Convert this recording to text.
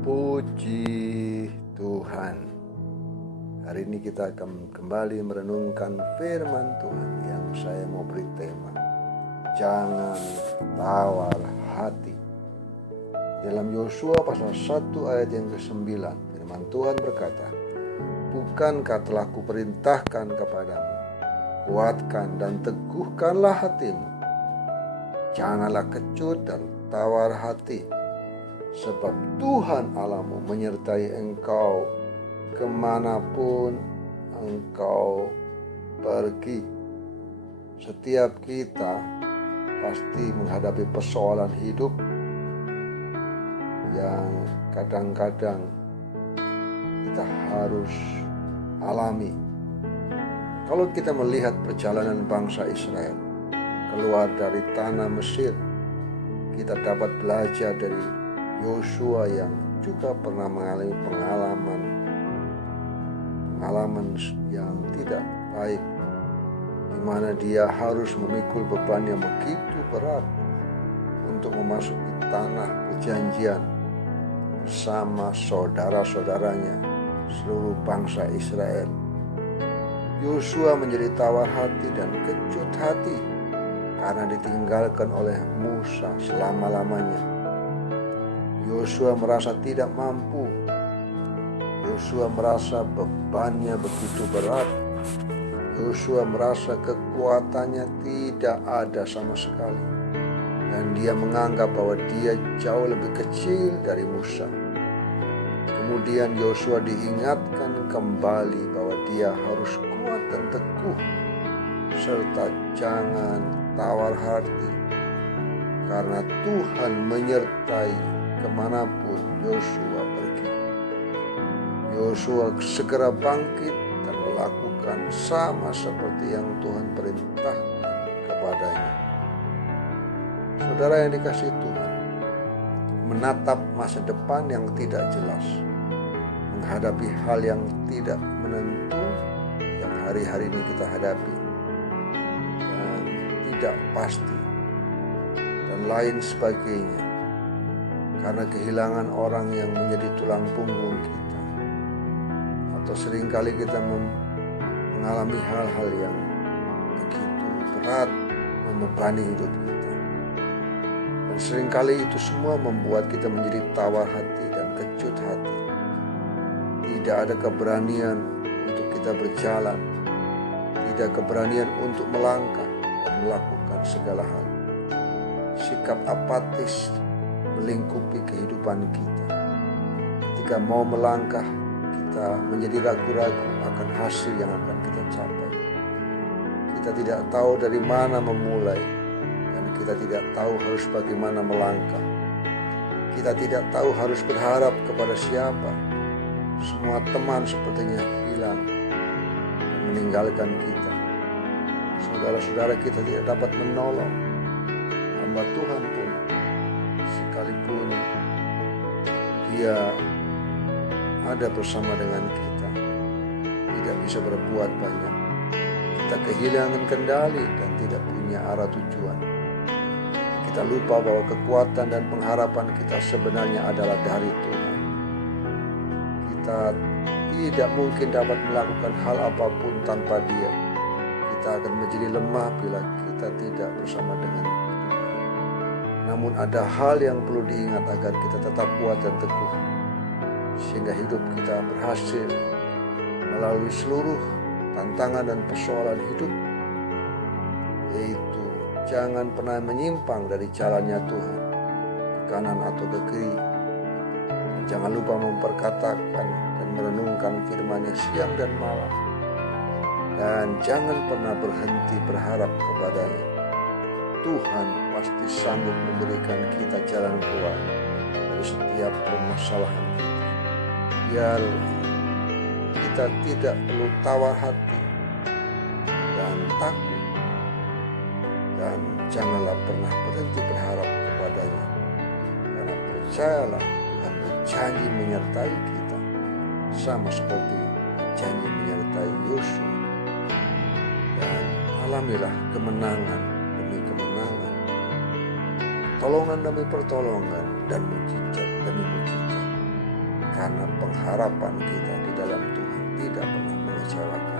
Puji Tuhan. Hari ini kita akan kembali merenungkan firman Tuhan yang saya mau beri tema, jangan tawar hati. Dalam Yosua pasal 1 ayat yang ke-9, firman Tuhan berkata, bukankah telah kuperintahkan kepadamu, kuatkan dan teguhkanlah hatimu. Janganlah kecut dan tawar hati, sebab Tuhan Allahmu menyertai engkau kemanapun engkau pergi. Setiap kita pasti menghadapi persoalan hidup yang kadang-kadang kita harus alami. Kalau kita melihat perjalanan bangsa Israel keluar dari tanah Mesir, kita dapat belajar dari Yosua yang juga pernah mengalami pengalaman yang tidak baik, di mana dia harus memikul beban yang begitu berat untuk memasuki tanah perjanjian bersama saudara-saudaranya seluruh bangsa Israel. Yosua menjadi tawar hati dan kecut hati karena ditinggalkan oleh Musa selama-lamanya. Yosua merasa tidak mampu. Yosua merasa bebannya begitu berat. Yosua merasa kekuatannya tidak ada sama sekali. Dan dia menganggap bahwa dia jauh lebih kecil dari Musa. Kemudian Yosua diingatkan kembali bahwa dia harus kuat dan teguh, serta jangan tawar hati, karena Tuhan menyertai kemanapun Yosua pergi. Yosua segera bangkit dan melakukan sama seperti yang Tuhan perintahkan kepadanya. Saudara yang dikasihi Tuhan, menatap masa depan yang tidak jelas, menghadapi hal yang tidak menentu yang hari-hari ini kita hadapi, dan tidak pasti, dan lain sebagainya, karena kehilangan orang yang menjadi tulang punggung kita, atau seringkali kita mengalami hal-hal yang begitu berat membebani hidup kita, dan seringkali itu semua membuat kita menjadi tawar hati dan kecut hati. Tidak ada keberanian untuk kita berjalan, tidak keberanian untuk melangkah dan melakukan segala hal. Sikap apatis melingkupi kehidupan kita. Ketika mau melangkah, kita menjadi ragu-ragu akan hasil yang akan kita capai. Kita tidak tahu dari mana memulai, dan kita tidak tahu harus bagaimana melangkah. Kita tidak tahu harus berharap kepada siapa. Semua teman sepertinya hilang dan meninggalkan kita. Saudara-saudara kita tidak dapat menolong. Hamba Tuhan pun, sekalipun dia ada bersama dengan kita, tidak bisa berbuat banyak. Kita kehilangan kendali dan tidak punya arah tujuan. Kita lupa bahwa kekuatan dan pengharapan kita sebenarnya adalah dari Tuhan. Kita tidak mungkin dapat melakukan hal apapun tanpa Dia. Kita akan menjadi lemah bila kita tidak bersama dengan Tuhan. Namun ada hal yang perlu diingat agar kita tetap kuat dan teguh, sehingga hidup kita berhasil melalui seluruh tantangan dan persoalan hidup, yaitu jangan pernah menyimpang dari jalannya Tuhan, ke kanan atau ke kiri. Jangan lupa memperkatakan dan merenungkan firman-Nya siang dan malam. Dan jangan pernah berhenti berharap kepada-Nya. Tuhan pasti sanggup memberikan kita jalan keluar dari setiap permasalahan kita. Biar kita tidak perlu tawar hati dan takut. Dan janganlah pernah berhenti berharap kepada-Nya. Karena percayalah, Tuhan berjanji menyertai kita, sama seperti janji menyertai Yosua. Dan alamilah kemenangan demi kemenangan, pertolongan demi pertolongan, dan mujizat demi mujizat. karena pengharapan kita di dalam Tuhan tidak pernah mengecewakan.